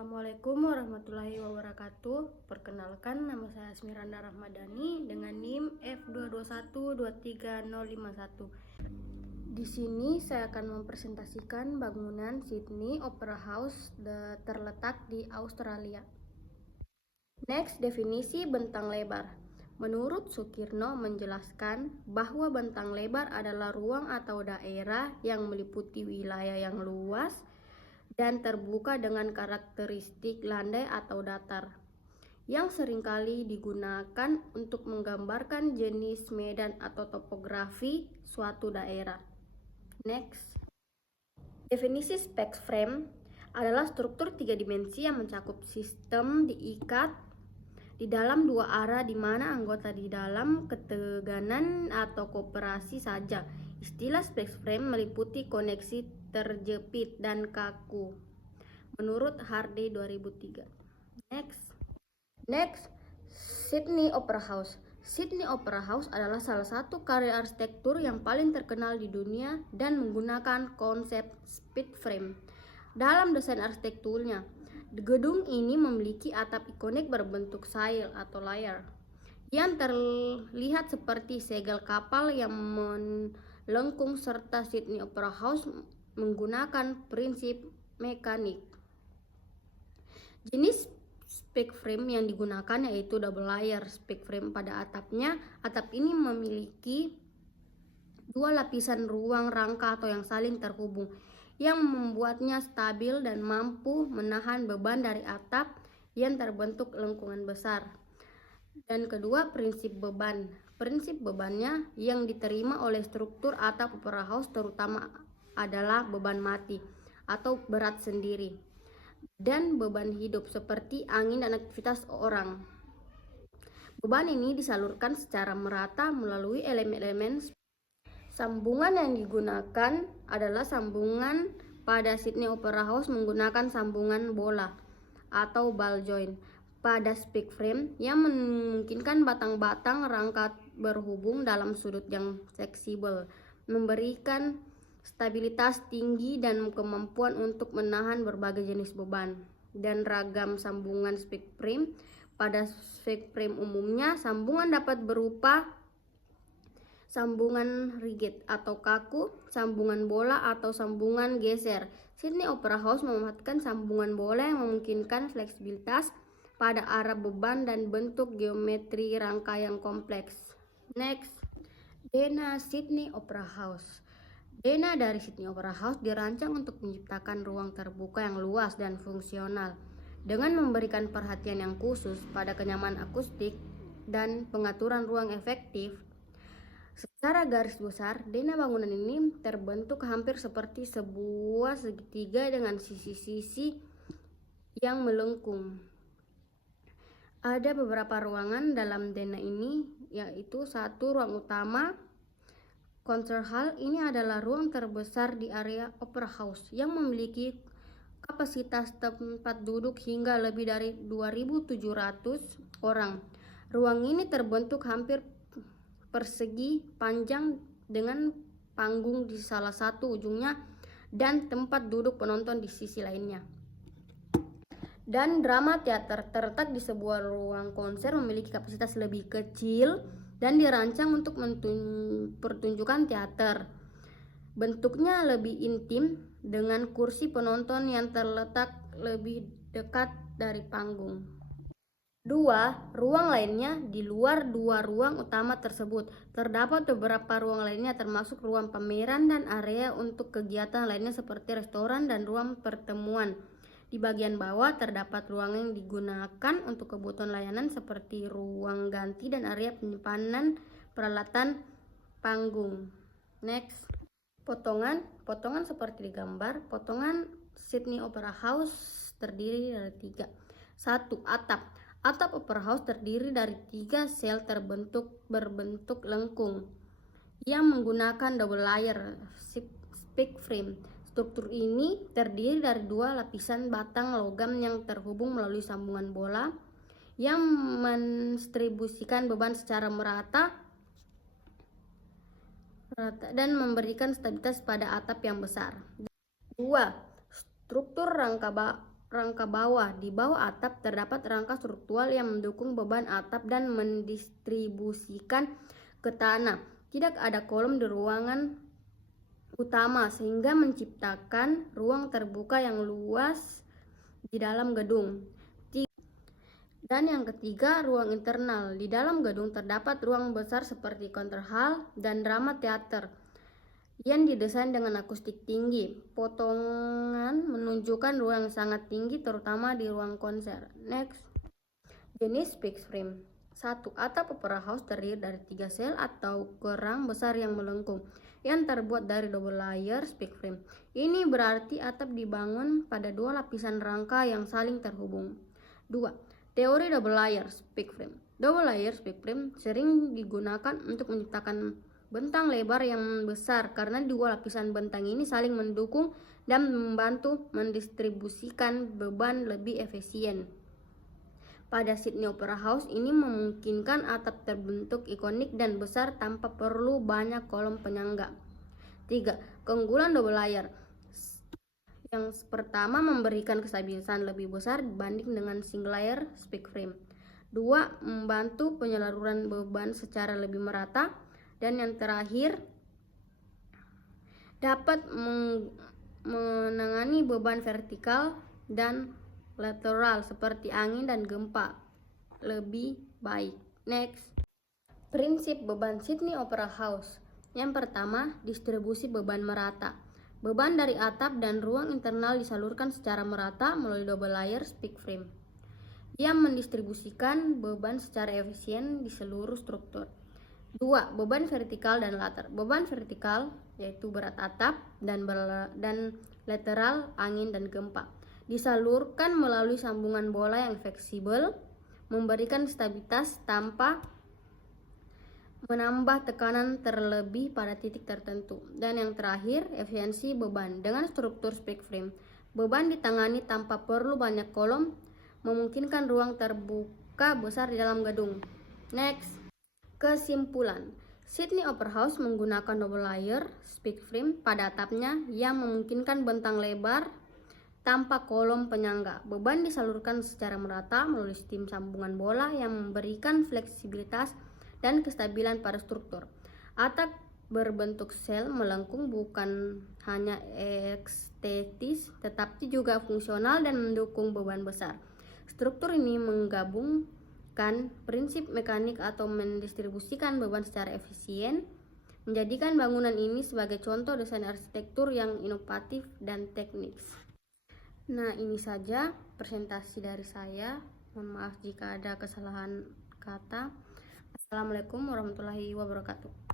Assalamualaikum warahmatullahi wabarakatuh. Perkenalkan, nama saya Asmiranda Rahmadani dengan NIM F221235051. Di sini saya akan mempresentasikan bangunan Sydney Opera House terletak di Australia. Next, definisi bentang lebar. Menurut Sukirno menjelaskan bahwa bentang lebar adalah ruang atau daerah yang meliputi wilayah yang luas dan terbuka dengan karakteristik landai atau datar, yang seringkali digunakan untuk menggambarkan jenis medan atau topografi suatu daerah. Next, definisi spek frame adalah struktur tiga dimensi yang mencakup sistem diikat di dalam dua arah di mana anggota di dalam ketegangan atau kooperasi saja. Istilah spek frame meliputi koneksi terjepit dan kaku menurut Hardy 2003. Next, Sydney Opera House. Sydney Opera House adalah salah satu karya arsitektur yang paling terkenal di dunia dan menggunakan konsep spek frame dalam desain arsitekturnya. Gedung ini memiliki atap ikonik berbentuk sail atau layar yang terlihat seperti segel kapal yang melengkung, serta Sydney Opera House menggunakan prinsip mekanik. Jenis spek frame yang digunakan yaitu double layer spek frame pada atapnya. Atap ini memiliki dua lapisan ruang rangka atau yang saling terhubung, yang membuatnya stabil dan mampu menahan beban dari atap yang terbentuk lengkungan besar. Dan kedua, prinsip beban. Prinsip bebannya yang diterima oleh struktur atap opera house terutama adalah beban mati atau berat sendiri dan beban hidup seperti angin dan aktivitas orang. Beban ini disalurkan secara merata melalui elemen-elemen. Sambungan yang digunakan adalah sambungan pada Sydney Opera House menggunakan sambungan bola atau ball joint pada spek frame yang memungkinkan batang-batang rangka berhubung dalam sudut yang fleksibel, memberikan stabilitas tinggi dan kemampuan untuk menahan berbagai jenis beban. Dan ragam sambungan spek frame. Pada spek frame umumnya, sambungan dapat berupa sambungan rigid atau kaku, sambungan bola atau sambungan geser. Sydney Opera House memanfaatkan sambungan bola yang memungkinkan fleksibilitas pada arah beban dan bentuk geometri rangka yang kompleks. Next, Dena Sydney Opera House. Dena dari Sydney Opera House dirancang untuk menciptakan ruang terbuka yang luas dan fungsional dengan memberikan perhatian yang khusus pada kenyamanan akustik dan pengaturan ruang efektif. Secara garis besar, Dena bangunan ini terbentuk hampir seperti sebuah segitiga dengan sisi-sisi yang melengkung. Ada beberapa ruangan dalam Dena ini, yaitu satu, ruang utama. Concert Hall ini adalah ruang terbesar di area Opera House yang memiliki kapasitas tempat duduk hingga lebih dari 2.700 orang. Ruang ini terbentuk hampir persegi panjang dengan panggung di salah satu ujungnya dan tempat duduk penonton di sisi lainnya. Dan drama teater terletak di sebuah ruang konser memiliki kapasitas lebih kecil dan dirancang untuk pertunjukan teater. Bentuknya lebih intim dengan kursi penonton yang terletak lebih dekat dari panggung. 2. Ruang lainnya di luar dua ruang utama tersebut. Terdapat beberapa ruang lainnya termasuk ruang pameran dan area untuk kegiatan lainnya seperti restoran dan ruang pertemuan. Di bagian bawah terdapat ruang yang digunakan untuk kebutuhan layanan seperti ruang ganti dan area penyimpanan peralatan panggung. Next, potongan seperti di gambar. Potongan Sydney Opera House terdiri dari 3. 1. Atap Opera House terdiri dari 3 sel berbentuk lengkung yang menggunakan double layer spek frame. Struktur ini terdiri dari 2 lapisan batang logam yang terhubung melalui sambungan bola yang mendistribusikan beban secara merata dan memberikan stabilitas pada atap yang besar. 2. Struktur rangka rangka bawah. Di bawah atap terdapat rangka struktural yang mendukung beban atap dan mendistribusikan ke tanah. Tidak ada kolom di ruangan utama sehingga menciptakan ruang terbuka yang luas di dalam gedung. Dan yang ketiga, ruang internal. Di dalam gedung terdapat ruang besar seperti concert hall dan drama teater yang didesain dengan akustik tinggi. Potongan menunjukkan ruang yang sangat tinggi terutama di ruang konser. Next. Jenis fixed frame. 1. Atap opera house terdiri dari 3 sel atau kerang besar yang melengkung yang terbuat dari double layer fixed frame. Ini berarti atap dibangun pada 2 lapisan rangka yang saling terhubung. 2. Teori double layer fixed frame. Double layer fixed frame sering digunakan untuk menciptakan bentang lebar yang besar karena 2 lapisan bentang ini saling mendukung dan membantu mendistribusikan beban lebih efisien. Pada Sydney Opera House ini memungkinkan atap terbentuk ikonik dan besar tanpa perlu banyak kolom penyangga. 3. Keunggulan double layer. Yang pertama, memberikan kestabilitasan lebih besar dibanding dengan single layer fixed frame. 2. Membantu penyaluran beban secara lebih merata. Dan yang terakhir, dapat menangani beban vertikal dan lateral seperti angin dan gempa lebih baik. Next. Prinsip beban Sydney Opera House. Yang pertama, distribusi beban merata. Beban dari atap dan ruang internal disalurkan secara merata melalui double layer fixed frame yang mendistribusikan beban secara efisien di seluruh struktur. 2. Beban vertikal dan latar. Beban vertikal yaitu berat atap dan lateral angin dan gempa disalurkan melalui sambungan bola yang fleksibel, memberikan stabilitas tanpa menambah tekanan terlebih pada titik tertentu. Dan yang terakhir, efisiensi beban. Dengan struktur fixed frame, beban ditangani tanpa perlu banyak kolom, memungkinkan ruang terbuka besar di dalam gedung. Next. Kesimpulan, Sydney Opera House menggunakan double layer fixed frame pada atapnya yang memungkinkan bentang lebar tanpa kolom penyangga. Beban disalurkan secara merata melalui sistem sambungan bola yang memberikan fleksibilitas dan kestabilan pada struktur. Atap berbentuk sel melengkung bukan hanya estetis tetapi juga fungsional dan mendukung beban besar. Struktur ini menggabungkan prinsip mekanik atau mendistribusikan beban secara efisien, menjadikan bangunan ini sebagai contoh desain arsitektur yang inovatif dan teknis. Nah, ini saja presentasi dari saya. Mohon maaf jika ada kesalahan kata. Assalamualaikum warahmatullahi wabarakatuh.